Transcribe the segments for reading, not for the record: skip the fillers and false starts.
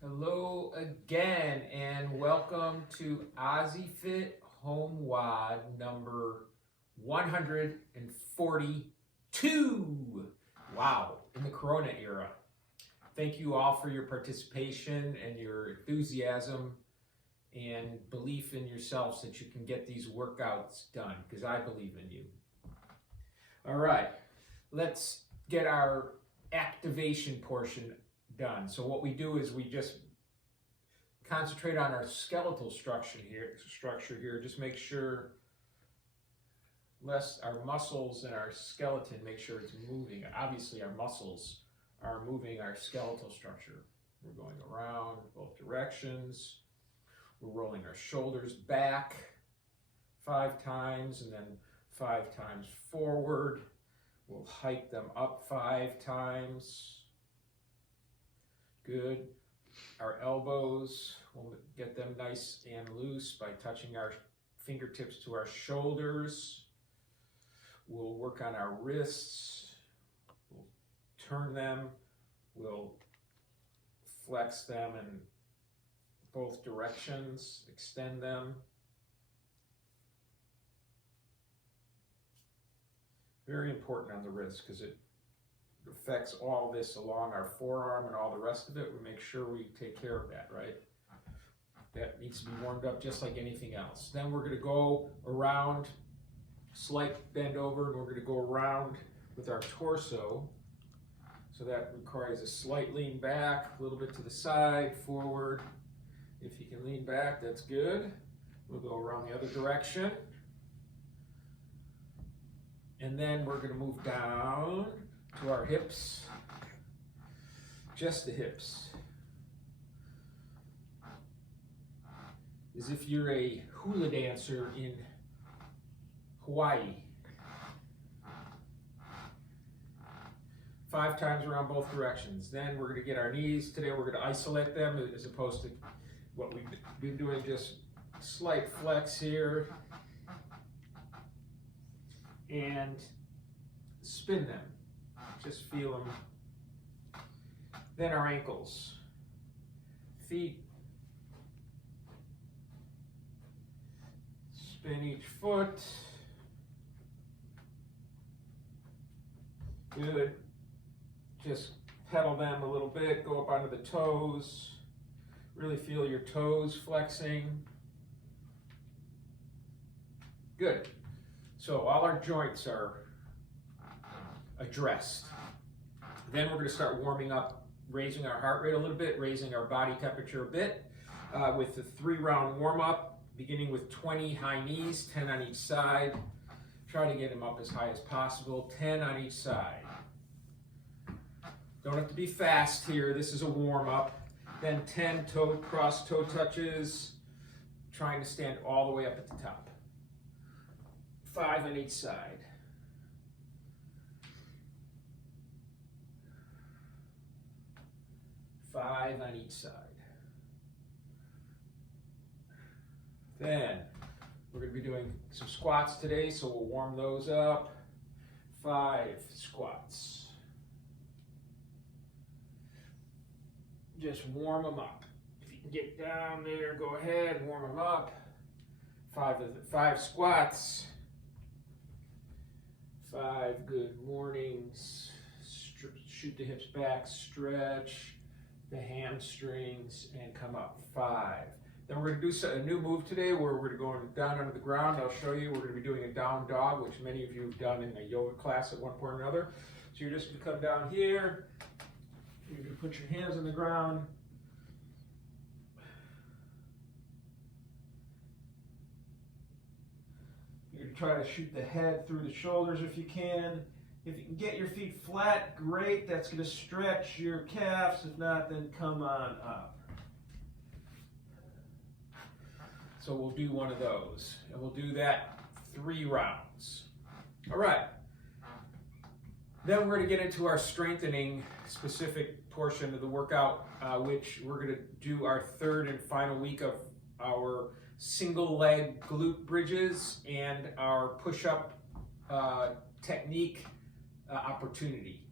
Hello again, and welcome to OzzieFit HomeWod number 142. Wow, in the Corona era. Thank you all for your participation and your enthusiasm and belief in yourselves that you can get these workouts done, because I believe in you. All right, let's get our activation portion done. So what we do is we just concentrate on our skeletal structure here. Just make sure our muscles and our skeleton, make sure it's moving. Obviously our muscles are moving our skeletal structure. We're going around both directions. We're rolling our shoulders back 5 times and then 5 times forward. We'll hike them up 5 times. Good. Our elbows, we'll get them nice and loose by touching our fingertips to our shoulders. We'll work on our wrists. We'll turn them. We'll flex them in both directions, extend them. Very important on the wrist because it affects all this along our forearm and all the rest of it. We make sure we take care of that, right? That needs to be warmed up just like anything else. Then we're going to go around, slight bend over, and we're going to go around with our torso. So that requires a slight lean back, a little bit to the side, forward. If you can lean back, that's good. We'll go around the other direction. And then we're going to move down to our hips, just the hips. As if you're a hula dancer in Hawaii. 5 times around both directions. Then we're going to get our knees. Today we're going to isolate them as opposed to what we've been doing, just slight flex here. And spin them. Just feel them. Then our ankles, feet, spin each foot. Good. Just pedal them a little bit, go up onto the toes. Really feel your toes flexing. Good. So all our joints are addressed. Then we're going to start warming up, raising our heart rate a little bit, raising our body temperature a bit with the 3-round warm-up, beginning with 20 high knees, 10 on each side. Try to get them up as high as possible, 10 on each side. Don't have to be fast here. This is a warm-up. Then 10 cross toe touches, trying to stand all the way up at the top. 5 on each side. 5 on each side. Then we're going to be doing some squats today, so we'll warm those up. 5 squats. Just warm them up. If you can get down there, go ahead, warm them up. 5 squats. 5 good mornings. Shoot the hips back, stretch the hamstrings, and come up. 5. Then we're going to do a new move today where we're going down onto the ground. I'll show you. We're going to be doing a down dog, which many of you have done in a yoga class at one point or another. So you're just going to come down here. You're going to put your hands on the ground. You're going to try to shoot the head through the shoulders if you can. If you can get your feet flat, great. That's going to stretch your calves. If not, then come on up. So we'll do one of those. And we'll do that 3 rounds. All right. Then we're going to get into our strengthening specific portion of the workout, which we're going to do our 3rd and final week of our single leg glute bridges and our push-up technique opportunity.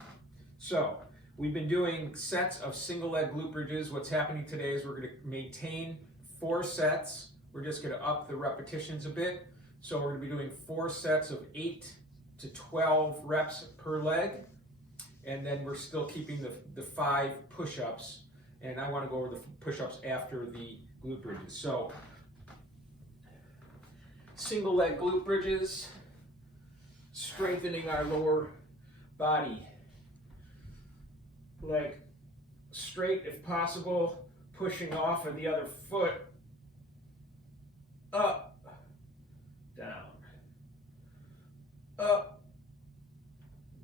So We've been doing sets of single leg glute bridges. What's happening today is we're going to maintain 4 sets. We're just going to up the repetitions a bit. So we're going to be doing 4 sets of 8 to 12 reps per leg. And then we're still keeping the 5 push-ups. And I want to go over the push-ups after the glute bridges. So single leg glute bridges, strengthening our lower body. Leg straight if possible, pushing off of the other foot. Up, down, up,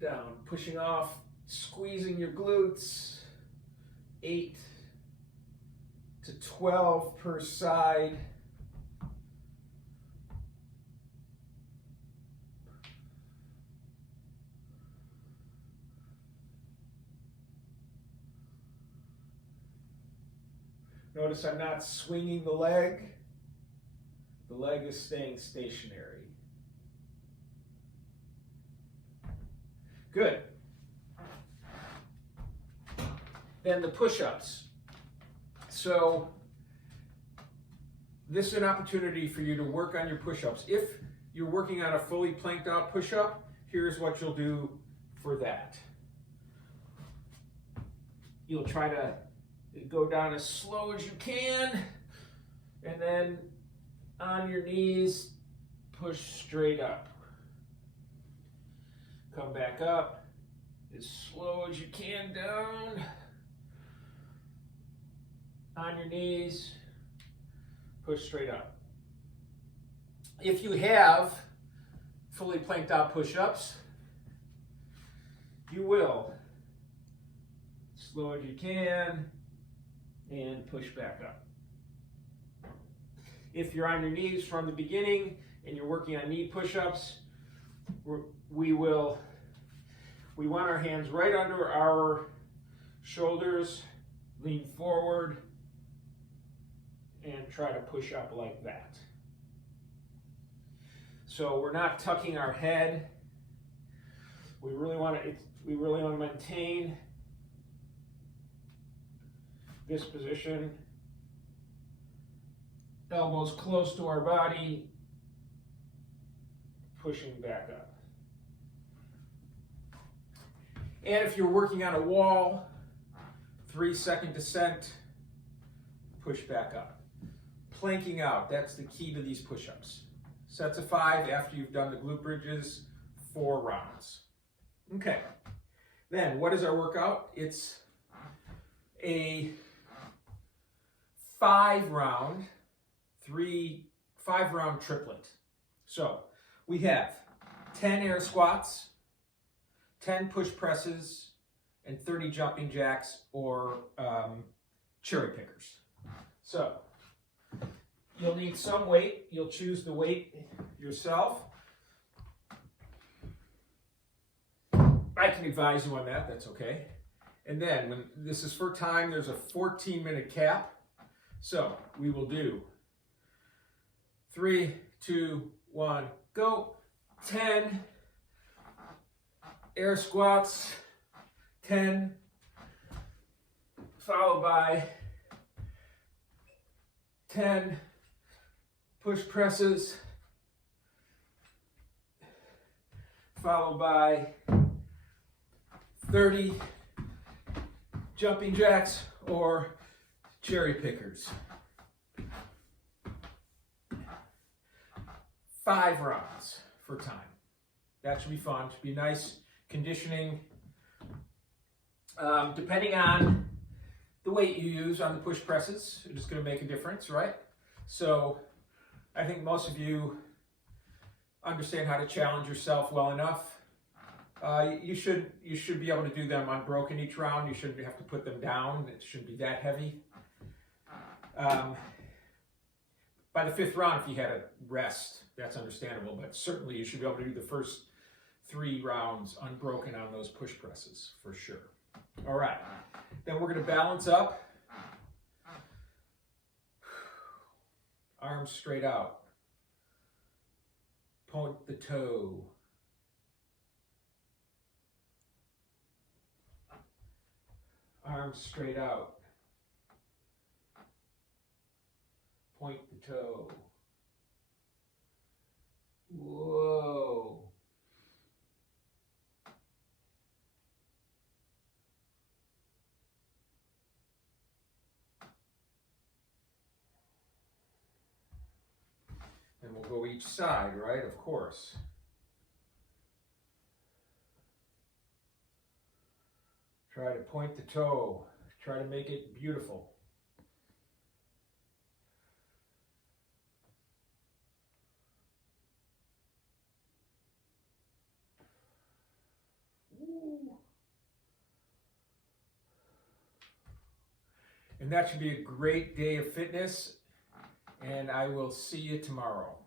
down, pushing off, squeezing your glutes. 8 to 12 per side. Notice I'm not swinging the leg. The leg is staying stationary. Good. Then the push-ups. So this is an opportunity for you to work on your push-ups. If you're working on a fully planked out push-up, here's what you'll do for that. You'll try to go down as slow as you can, and then on your knees, push straight up. Come back up as slow as you can down. On your knees, push straight up. If you have fully planked out push-ups, you will, slow as you can, and push back up. If you're on your knees from the beginning and you're working on knee push-ups, we want our hands right under our shoulders, lean forward, and try to push up like that. So we're not tucking our head. We really want to maintain this position. Elbows close to our body, pushing back up. And if you're working on a wall, 3-second descent, push back up. Planking out, that's the key to these push-ups. Sets of 5 after you've done the glute bridges, 4 rounds. Okay, then what is our workout? It's a 5-round triplet. So we have 10 air squats, 10 push presses, and 30 jumping jacks or cherry pickers. So you'll need some weight. You'll choose the weight yourself. I can advise you on that, that's okay. And then when this is for time, there's a 14-minute cap. So we will do 3, 2, 1, go. 10 air squats, 10, followed by 10 push presses, followed by 30 jumping jacks or cherry pickers. 5 rounds for time. That should be fun. Should be nice conditioning. Depending on the weight you use on the push presses, it's going to make a difference, right? So I think most of you understand how to challenge yourself well enough. You should be able to do them unbroken each round. You shouldn't have to put them down. It shouldn't be that heavy. By the 5th round, if you had a rest, that's understandable, but certainly you should be able to do the first 3 rounds unbroken on those push presses, for sure. All right, then we're going to balance up. Arms straight out. Point the toe. arms straight out. Point the toe. Whoa. And we'll go each side, right? Of course. Try to point the toe. Try to make it beautiful. And that should be a great day of fitness, and I will see you tomorrow.